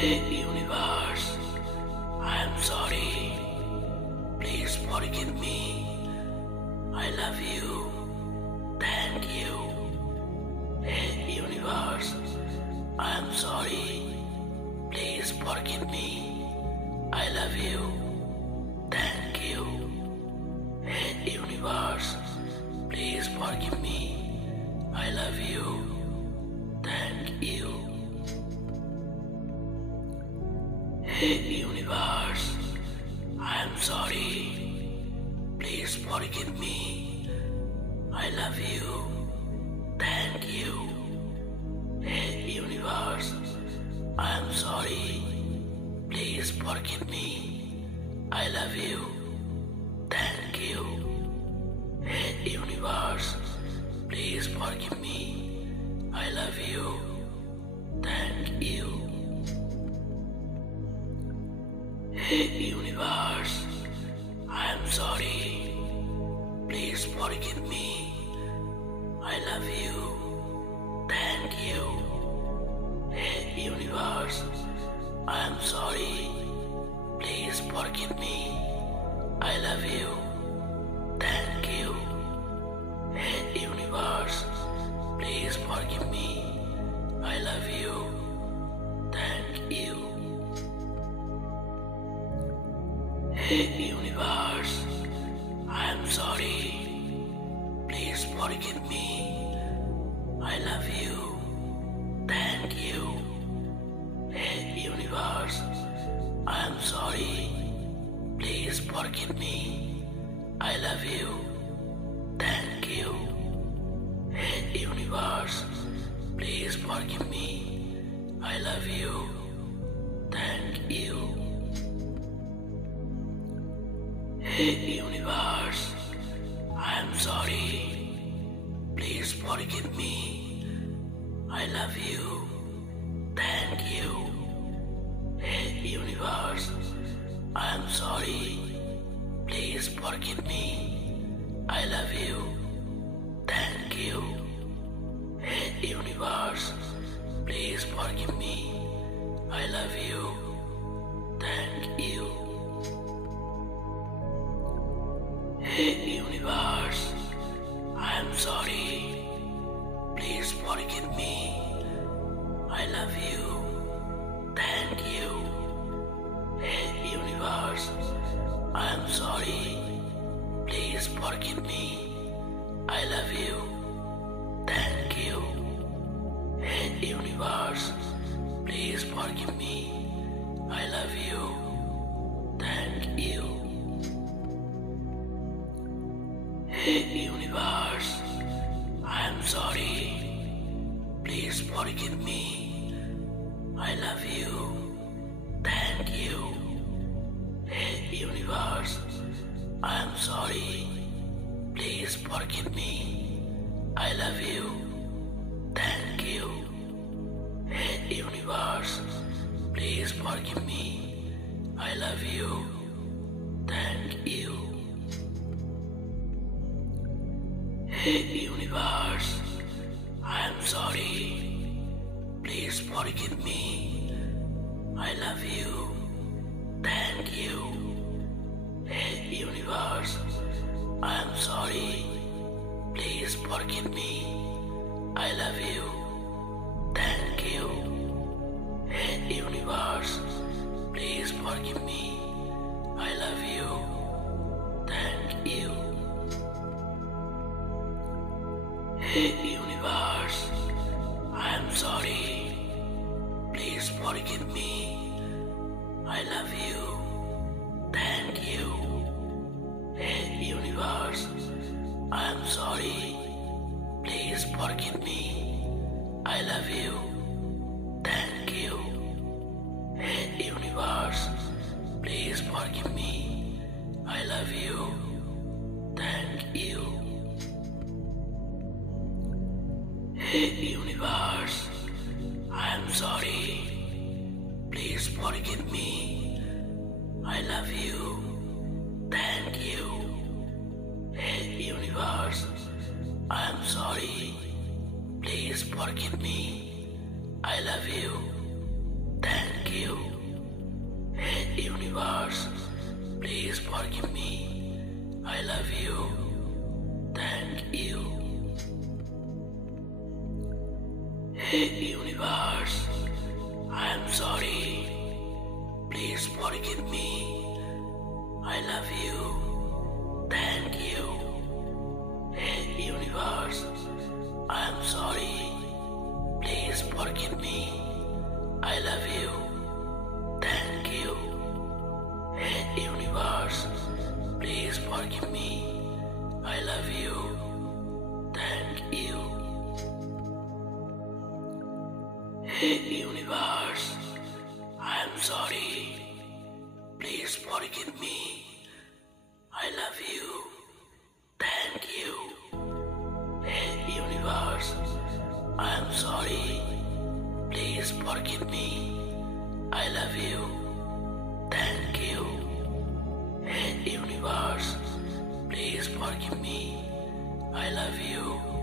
Hey universe, I am sorry. Please forgive me. I love you. Thank you. Hey universe, I am sorry. Please forgive me. I love you. Thank you. Hey universe, please forgive me. I love you. Thank you. Hey universe, I am sorry. Please forgive me. I love you. Thank you. Hey universe, I am sorry. Please forgive me. I love you. Thank you. Hey universe, please forgive me. I love you. Thank you. Hey universe, I am sorry. Please forgive me. I love you. Thank you. Hey universe, I am sorry. Please forgive me. I love you. Thank you. Hey universe, please forgive me. I love you. Thank you. Hey universe, I am sorry. Please forgive me. I love you. Thank you. Hey universe, I am sorry. Please forgive me. I love you. Thank you. Hey universe, please forgive me. I love you. Thank you. Hey universe, I am sorry. Please forgive me. I love you. Thank you. Hey universe, I am sorry. Please forgive me. I love you. Thank you. Hey universe, please forgive me. I love you. Thank you. Hey universe, I am sorry. Please forgive me. I love you. Thank you. Hey universe, I am sorry. Please forgive me. I love you. Thank you. Hey universe, please forgive me. I love you. Thank you. Hey universe, I am sorry. Please forgive me. I love you. Thank you. Hey universe, I am sorry. Please forgive me. I love you. Thank you. Hey universe, please forgive me. I love you. Thank you. Hey universe, I am sorry. Please forgive me. I love you. Thank you. Hey universe, I am sorry. Please forgive me. I love you. Thank you. Hey universe, please forgive me. I love you. Thank you. Hey universe, I am sorry. Please forgive me. I love you. Thank you. Hey universe, I am sorry. Please forgive me. I love you. Thank you. Hey universe, please forgive me. I love you. Thank you. Hey universe, I am sorry. Please forgive me. I love you. Thank you. Hey universe, I am sorry. Please forgive me. I love you. Thank Thank you. Hey universe, please forgive me. I love you. Thank you. Hey universe, I am sorry. Please forgive me. I love you. Thank you. Hey universe, I am sorry. Please forgive me. I love you. Thank you. Hey universe, please forgive me. I love you. Thank you. Hey universe, I am sorry. Please forgive me. I love you. Thank you. Hey universe, I am sorry. Please forgive me. I love you. Thank you. Hey universe, please forgive me. I love you.